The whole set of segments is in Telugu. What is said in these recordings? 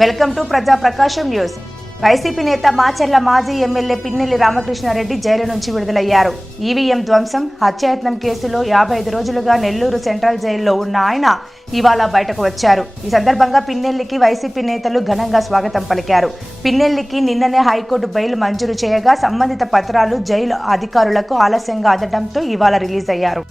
వెల్కమ్ టు ప్రజా ప్రకాశం న్యూస్. వైసీపీ నేత మాచర్ల మాజీ ఎమ్మెల్యే పిన్నెల్లి రామకృష్ణారెడ్డి జైలు నుంచి విడుదలయ్యారు. ఈవీఎం ధ్వంసం హత్యాయత్నం కేసులో యాభై ఐదు రోజులుగా నెల్లూరు సెంట్రల్ జైల్లో ఉన్న ఆయన ఇవాళ బయటకు వచ్చారు. ఈ సందర్భంగా పిన్నెల్లికి వైసీపీ నేతలు ఘనంగా స్వాగతం పలికారు. పిన్నెల్లికి నిన్ననే హైకోర్టు బెయిల్ మంజూరు చేయగా సంబంధిత పత్రాలు జైలు అధికారులకు ఆలస్యంగా అందడంతో ఇవాళ రిలీజ్ అయ్యారు.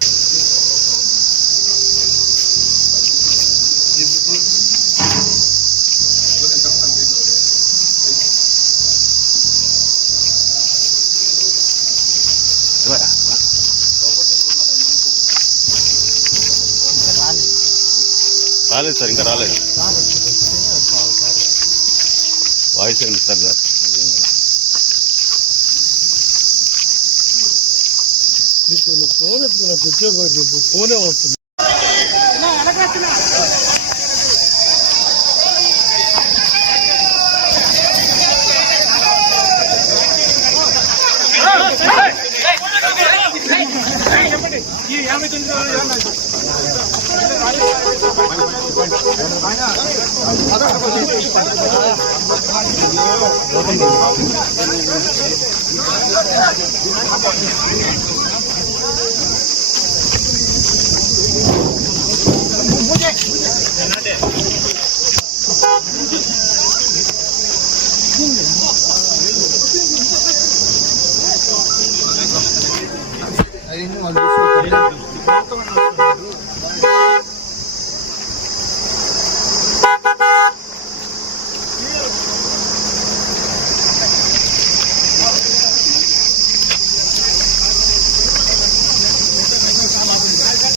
రాలేదు సార్ ఇంకా రాలేదు వాయిస్ ఏమి ఇస్తారు సార్ ఫోన్ ఎత్తుకున్నా ఫోనే వస్తుంది ఈ యాభై తొమ్మిది Ayun yung alis.